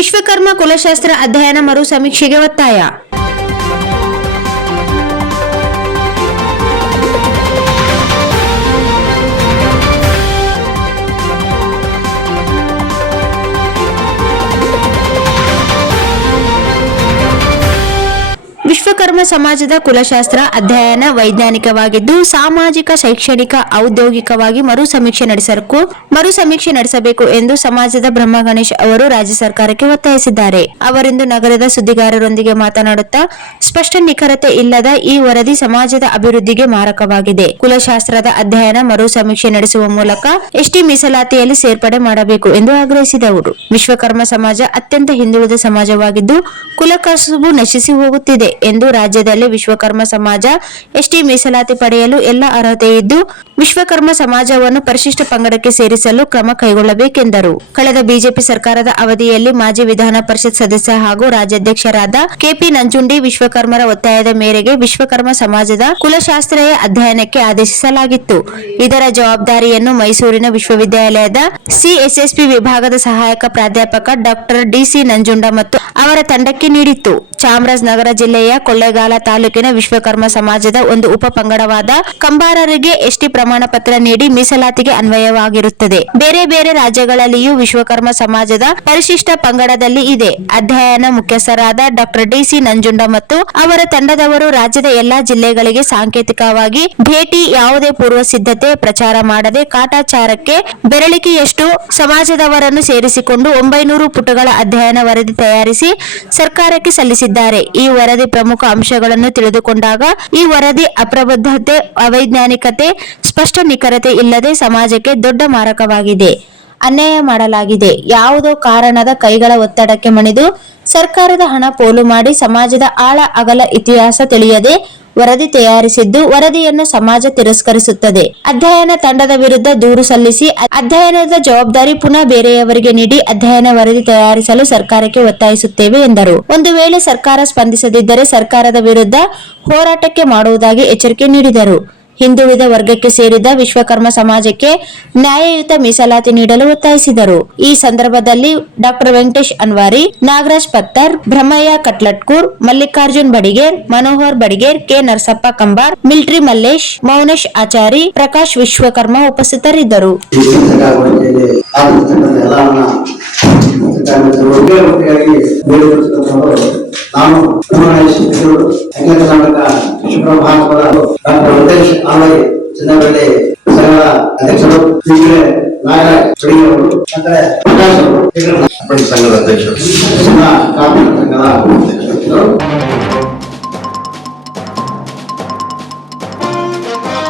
ವಿಶ್ವಕರ್ಮ ಕುಲಶಾಸ್ತ್ರ ಅಧ್ಯಯನ ಮರು ಸಮೀಕ್ಷೆಗೆ ಒತ್ತಾಯ. ವಿಶ್ವಕರ್ಮ ಸಮಾಜದ ಕುಲಶಾಸ್ತ್ರ ಅಧ್ಯಯನ ವೈಜ್ಞಾನಿಕವಾಗಿದ್ದು, ಸಾಮಾಜಿಕ, ಶೈಕ್ಷಣಿಕ, ಔದ್ಯೋಗಿಕವಾಗಿ ಮರು ಸಮೀಕ್ಷೆ ನಡೆಸಬೇಕು ಮರು ಸಮೀಕ್ಷೆ ನಡೆಸಬೇಕು ಎಂದು ಸಮಾಜದ ಬ್ರಹ್ಮ ಗಣೇಶ್ ಅವರು ರಾಜ್ಯ ಸರ್ಕಾರಕ್ಕೆ ಒತ್ತಾಯಿಸಿದ್ದಾರೆ. ಅವರಿಂದು ನಗರದ ಸುದ್ದಿಗಾರರೊಂದಿಗೆ ಮಾತನಾಡುತ್ತಾ, ಸ್ಪಷ್ಟ ನಿಖರತೆ ಇಲ್ಲದ ಈ ವರದಿ ಸಮಾಜದ ಅಭಿವೃದ್ಧಿಗೆ ಮಾರಕವಾಗಿದೆ. ಕುಲಶಾಸ್ತ್ರದ ಅಧ್ಯಯನ ಮರು ಸಮೀಕ್ಷೆ ನಡೆಸುವ ಮೂಲಕ ಎಸ್ಟಿ ಮೀಸಲಾತಿಯಲ್ಲಿ ಸೇರ್ಪಡೆ ಮಾಡಬೇಕು ಎಂದು ಆಗ್ರಹಿಸಿದವರು. ವಿಶ್ವಕರ್ಮ ಸಮಾಜ ಅತ್ಯಂತ ಹಿಂದುಳಿದ ಸಮಾಜವಾಗಿದ್ದು ಕುಲಕಸುಬು ನಶಿಸಿ ಹೋಗುತ್ತಿದೆ ಎಂದು ರಾಜ್ಯದಲ್ಲಿ ವಿಶ್ವಕರ್ಮ ಸಮಾಜ, ಎಸ್ಟಿ ಮೀಸಲಾತಿ ಪಡೆಯಲು ಎಲ್ಲ ಅರ್ಹತೆ ಇದ್ದು, ವಿಶ್ವಕರ್ಮ ಸಮಾಜವನ್ನು ಪರಿಶಿಷ್ಟ ಪಂಗಡಕ್ಕೆ ಸೇರಿಸಲು ಕ್ರಮ ಕೈಗೊಳ್ಳಬೇಕೆಂದರು. ಕಳೆದ ಬಿಜೆಪಿ ಸರ್ಕಾರದ ಅವಧಿಯಲ್ಲಿ ಮಾಜಿ ವಿಧಾನ ಪರಿಷತ್ ಸದಸ್ಯ ಹಾಗೂ ರಾಜ್ಯಾಧ್ಯಕ್ಷರಾದ ಕೆಪಿ ನಂಜುಂಡಿ ವಿಶ್ವಕರ್ಮರ ಒತ್ತಾಯದ ಮೇರೆಗೆ ವಿಶ್ವಕರ್ಮ ಸಮಾಜದ ಕುಲಶಾಸ್ತ್ರೀಯ ಅಧ್ಯಯನಕ್ಕೆ ಆದೇಶಿಸಲಾಗಿತ್ತು. ಇದರ ಜವಾಬ್ದಾರಿಯನ್ನು ಮೈಸೂರಿನ ವಿಶ್ವವಿದ್ಯಾಲಯದ ಸಿಎಸ್ಎಸ್ಪಿ ವಿಭಾಗದ ಸಹಾಯಕ ಪ್ರಾಧ್ಯಾಪಕ ಡಾಕ್ಟರ್ ಡಿಸಿ ನಂಜುಂಡ ಮತ್ತು ಅವರ ತಂಡಕ್ಕೆ ನೀಡಿತ್ತು. ಚಾಮರಾಜನಗರ ಜಿಲ್ಲೆಯ ಕೊಳ್ಳೇಗಾಲ ತಾಲೂಕಿನ ವಿಶ್ವಕರ್ಮ ಸಮಾಜದ ಒಂದು ಉಪ ಪಂಗಡವಾದ ಕಂಬಾರರಿಗೆ ಎಸ್ಟಿ ಪ್ರಮಾಣ ಪತ್ರ ನೀಡಿ ಮೀಸಲಾತಿಗೆ ಅನ್ವಯವಾಗಿರುತ್ತದೆ. ಬೇರೆ ಬೇರೆ ರಾಜ್ಯಗಳಲ್ಲಿಯೂ ವಿಶ್ವಕರ್ಮ ಸಮಾಜದ ಪರಿಶಿಷ್ಟ ಪಂಗಡದಲ್ಲಿ ಇದೆ. ಅಧ್ಯಯನ ಮುಖ್ಯಸ್ಥರಾದ ಡಾಕ್ಟರ್ ಡಿಸಿ ನಂಜುಂಡ ಮತ್ತು ಅವರ ತಂಡದವರು ರಾಜ್ಯದ ಎಲ್ಲಾ ಜಿಲ್ಲೆಗಳಿಗೆ ಸಾಂಕೇತಿಕವಾಗಿ ಭೇಟಿ ಯಾವುದೇ ಪೂರ್ವ ಸಿದ್ಧತೆ ಪ್ರಚಾರ ಮಾಡದೆ ಕಾಟಾಚಾರಕ್ಕೆ ಬೆರಳಿಕೆಯಷ್ಟು ಸಮಾಜದವರನ್ನು ಸೇರಿಸಿಕೊಂಡು ಒಂಬೈನೂರು ಪುಟಗಳ ಅಧ್ಯಯನ ವರದಿ ತಯಾರಿಸಿ ಸರ್ಕಾರಕ್ಕೆ ಸಲ್ಲಿಸಿದ್ದಾರೆ. ಈ ವರದಿ ಪ್ರಮುಖ ಅಂಶಗಳನ್ನು ತಿಳಿದುಕೊಂಡಾಗ ಈ ವರದಿ ಅಪ್ರಬದ್ಧತೆ, ಅವೈಜ್ಞಾನಿಕತೆ, ಸ್ಪಷ್ಟ ನಿಖರತೆ ಇಲ್ಲದೆ ಸಮಾಜಕ್ಕೆ ದೊಡ್ಡ ಮಾರಕವಾಗಿದೆ. ಅನ್ಯಾಯ ಮಾಡಲಾಗಿದೆ. ಯಾವುದೋ ಕಾರಣದ ಕೈಗಳ ಒತ್ತಡಕ್ಕೆ ಮಣಿದು ಸರ್ಕಾರದ ಹಣ ಪೋಲು ಮಾಡಿ ಸಮಾಜದ ಆಳ ಅಗಲ ಇತಿಹಾಸ ತಿಳಿಯದೆ ವರದಿ ತಯಾರಿಸಿದ್ದು ವರದಿಯನ್ನು ಸಮಾಜ ತಿರಸ್ಕರಿಸುತ್ತದೆ. ಅಧ್ಯಯನ ತಂಡದ ವಿರುದ್ಧ ದೂರು ಸಲ್ಲಿಸಿ ಅಧ್ಯಯನದ ಜವಾಬ್ದಾರಿ ಪುನಃ ಬೇರೆಯವರಿಗೆ ನೀಡಿ ಅಧ್ಯಯನ ವರದಿ ತಯಾರಿಸಲು ಸರ್ಕಾರಕ್ಕೆ ಒತ್ತಾಯಿಸುತ್ತೇವೆ ಎಂದರು. ಒಂದು ವೇಳೆ ಸರ್ಕಾರ ಸ್ಪಂದಿಸದಿದ್ದರೆ ಸರ್ಕಾರದ ವಿರುದ್ಧ ಹೋರಾಟಕ್ಕೆ ಮಾಡುವುದಾಗಿ ಎಚ್ಚರಿಕೆ ನೀಡಿದರು. ಹಿಂದುಳಿದ ವರ್ಗಕ್ಕೆ ಸೇರಿದ ವಿಶ್ವಕರ್ಮ ಸಮಾಜಕ್ಕೆ ನ್ಯಾಯಯುತ ಮೀಸಲಾತಿ ನೀಡಲು ಒತ್ತಾಯಿಸಿದರು. ಈ ಸಂದರ್ಭದಲ್ಲಿ doctor Venkatesh Anwari, Nagaraj Pattar Brahmayya Katlatkur, Mallikarjun Badiger, Manohar Badiger, K Narasappa Kambar, military Mallesh, Mounesh Achari, Prakash Vishwakarma ಉಪಸ್ಥಿತರಿದ್ದರು. ನಾನು. ಕರ್ನಾಟಕ ವಿಶ್ವಪ್ರಭಾತದ ಡಾಕ್ಟರ್ ವೆಂಕಟೇಶ್ ಆಲೈ ಚಿನ್ನಬೆಳ್ಳಿ ಅಧ್ಯಕ್ಷರು ಸಂಘದ ಅಧ್ಯಕ್ಷರು ಸಂಘದ ಅಧ್ಯಕ್ಷರು.